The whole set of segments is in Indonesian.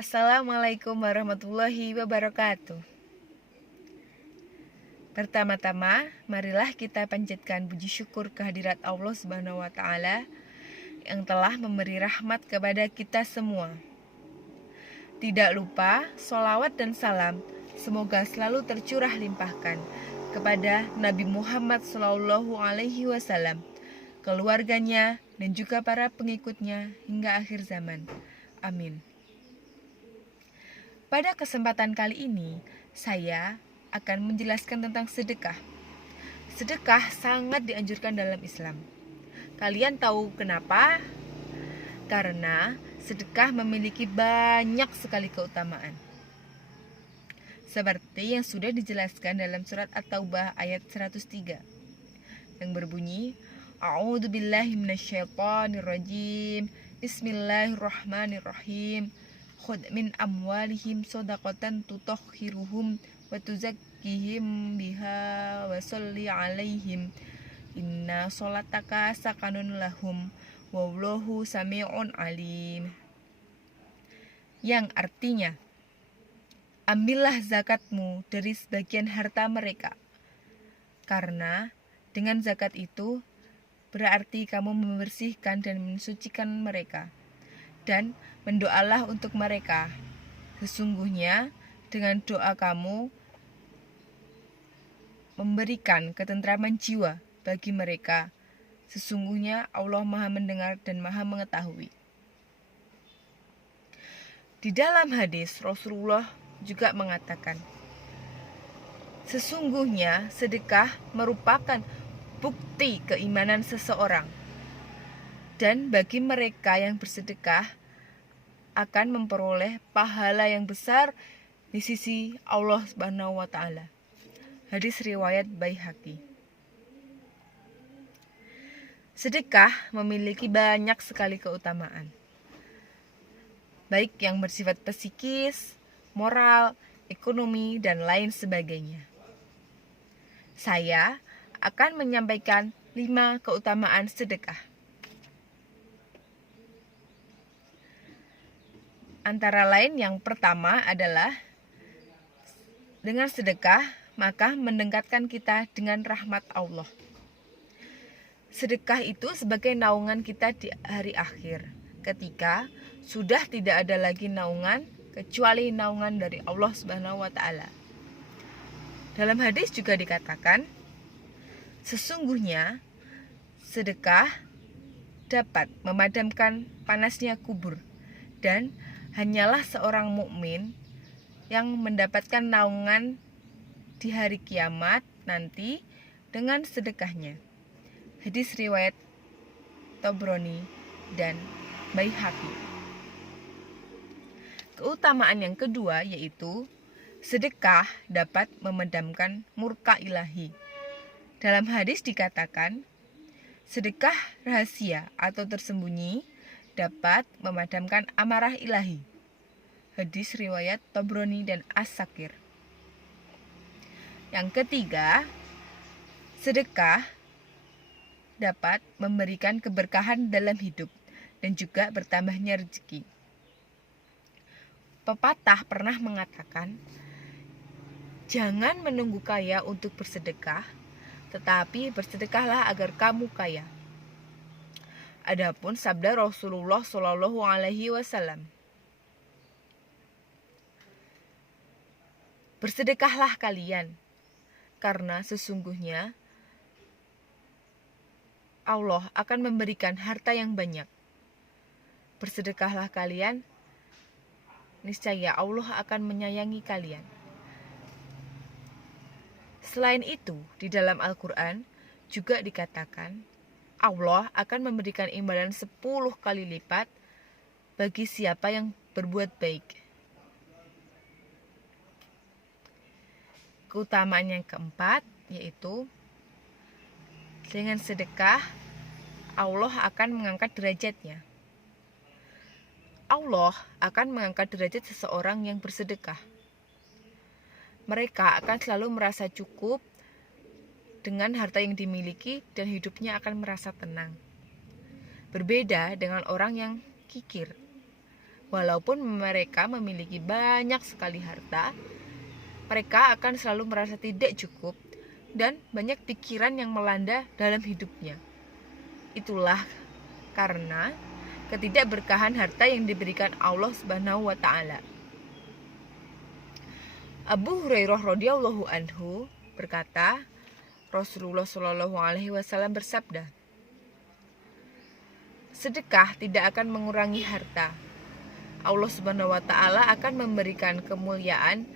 Assalamualaikum warahmatullahi wabarakatuh. Pertama-tama, marilah kita panjatkan puji syukur kehadirat Allah Subhanahu wa taala yang telah memberi rahmat kepada kita semua. Tidak lupa, sholawat dan salam semoga selalu tercurah limpahkan kepada Nabi Muhammad SAW, keluarganya dan juga para pengikutnya hingga akhir zaman. Amin. Pada kesempatan kali ini, saya akan menjelaskan tentang sedekah. Sedekah sangat dianjurkan dalam Islam. Kalian tahu kenapa? Karena sedekah memiliki banyak sekali keutamaan. Seperti yang sudah dijelaskan dalam surat At-Taubah ayat 103 yang berbunyi, A'udzubillahi minasyaitonirrajim. Bismillahirrahmanirrahim. Khudh min amwalihim shadaqatan tutahhiruhum wa tuzakkihim biha wa sholli 'alaihim inna sholataka sakanun lahum wallahu sami'un alim. Yang artinya, ambillah zakatmu dari sebagian harta mereka, karena dengan zakat itu berarti kamu membersihkan dan mensucikan mereka, dan mendoalah untuk mereka. Sesungguhnya dengan doa kamu memberikan ketentraman jiwa bagi mereka. Sesungguhnya Allah Maha Mendengar dan Maha Mengetahui. Di dalam hadis Rasulullah juga mengatakan, sesungguhnya sedekah merupakan bukti keimanan seseorang, dan bagi mereka yang bersedekah akan memperoleh pahala yang besar di sisi Allah Subhanahu wa taala. Hadis riwayat Baihaqi. Sedekah memiliki banyak sekali keutamaan, baik yang bersifat psikis, moral, ekonomi, dan lain sebagainya. Saya akan menyampaikan 5 keutamaan sedekah. Antara lain yang pertama adalah dengan sedekah maka mendekatkan kita dengan rahmat Allah. Sedekah itu sebagai naungan kita di hari akhir, ketika sudah tidak ada lagi naungan kecuali naungan dari Allah Subhanahu wa taala. Dalam hadis juga dikatakan, sesungguhnya sedekah dapat memadamkan panasnya kubur, dan hanyalah seorang mukmin yang mendapatkan naungan di hari kiamat nanti dengan sedekahnya. Hadis riwayat Tabrani dan Baihaqi. Keutamaan yang kedua yaitu sedekah dapat memadamkan murka ilahi. Dalam hadis dikatakan, sedekah rahasia atau tersembunyi dapat memadamkan amarah ilahi. Hadis riwayat Tabrani dan As-Sakir. Yang ketiga, sedekah dapat memberikan keberkahan dalam hidup dan juga bertambahnya rezeki. Pepatah pernah mengatakan, jangan menunggu kaya untuk bersedekah, tetapi bersedekahlah agar kamu kaya. Adapun sabda Rasulullah SAW, bersedekahlah kalian, karena sesungguhnya Allah akan memberikan harta yang banyak. Bersedekahlah kalian, niscaya Allah akan menyayangi kalian. Selain itu, di dalam Al-Quran juga dikatakan, Allah akan memberikan imbalan 10 kali lipat bagi siapa yang berbuat baik. Keutamaan yang keempat yaitu dengan sedekah Allah akan mengangkat derajatnya. Allah akan mengangkat derajat seseorang yang bersedekah. Mereka akan selalu merasa cukup dengan harta yang dimiliki dan hidupnya akan merasa tenang. Berbeda dengan orang yang kikir. Walaupun mereka memiliki banyak sekali harta, mereka akan selalu merasa tidak cukup dan banyak pikiran yang melanda dalam hidupnya. Itulah karena ketidakberkahan harta yang diberikan Allah Subhanahu wa taala. Abu Hurairah radhiyallahu anhu berkata, Rasulullah shallallahu alaihi wasallam bersabda, sedekah tidak akan mengurangi harta. Allah Subhanahu wa taala akan memberikan kemuliaan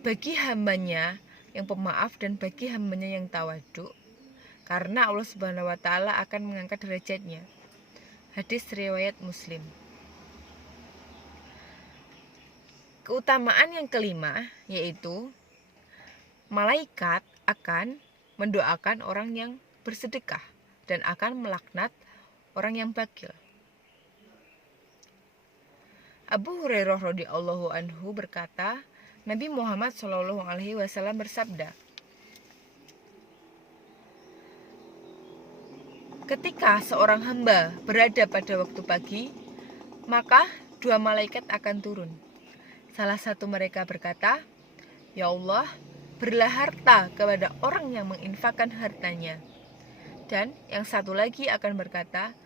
bagi hambanya yang pemaaf dan bagi hambanya yang tawadhu, karena Allah Subhanahu wa taala akan mengangkat derajatnya. Hadis riwayat Muslim. Keutamaan yang kelima yaitu malaikat akan mendoakan orang yang bersedekah dan akan melaknat orang yang bakhil. Abu Hurairah radhiyallahu anhu berkata, Nabi Muhammad shallallahu alaihi wasallam bersabda, ketika seorang hamba berada pada waktu pagi, maka dua malaikat akan turun. Salah satu mereka berkata, ya Allah, berilah harta kepada orang yang menginfakkan hartanya. Dan yang satu lagi akan berkata,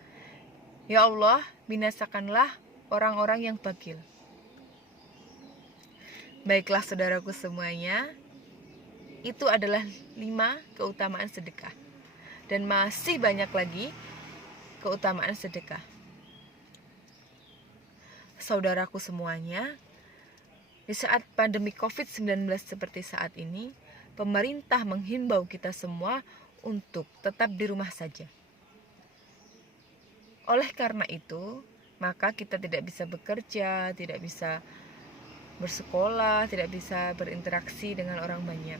ya Allah, binasakanlah orang-orang yang bakhil. Baiklah saudaraku semuanya, itu adalah 5 keutamaan sedekah. Dan masih banyak lagi keutamaan sedekah. Saudaraku semuanya, di saat pandemi COVID-19 seperti saat ini, pemerintah menghimbau kita semua untuk tetap di rumah saja. Oleh karena itu, maka kita tidak bisa bekerja, tidak bisa bersekolah, tidak bisa berinteraksi dengan orang banyak.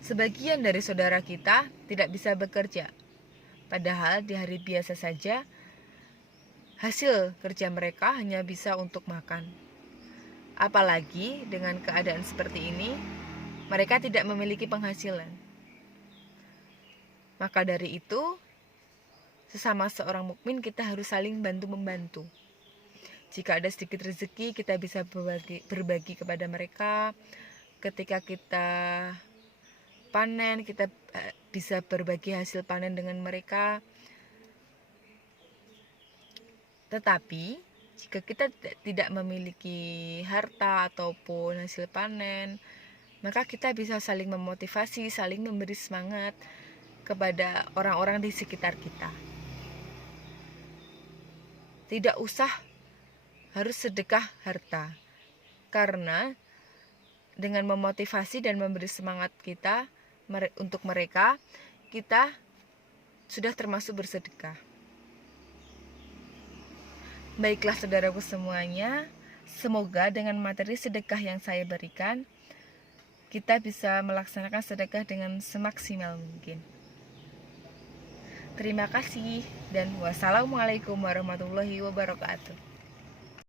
Sebagian dari saudara kita tidak bisa bekerja, padahal di hari biasa saja hasil kerja mereka hanya bisa untuk makan. Apalagi dengan keadaan seperti ini, mereka tidak memiliki penghasilan. Maka dari itu, sesama seorang mukmin kita harus saling bantu-membantu. Jika ada sedikit rezeki, kita bisa berbagi kepada mereka. Ketika kita panen, kita bisa berbagi hasil panen dengan mereka. Tetapi, jika kita tidak memiliki harta ataupun hasil panen, maka kita bisa saling memotivasi, saling memberi semangat kepada orang-orang di sekitar kita. Tidak usah harus sedekah harta, karena dengan memotivasi dan memberi semangat kita untuk mereka, kita sudah termasuk bersedekah. Baiklah saudaraku semuanya, semoga dengan materi sedekah yang saya berikan, kita bisa melaksanakan sedekah dengan semaksimal mungkin. Terima kasih dan wassalamualaikum warahmatullahi wabarakatuh.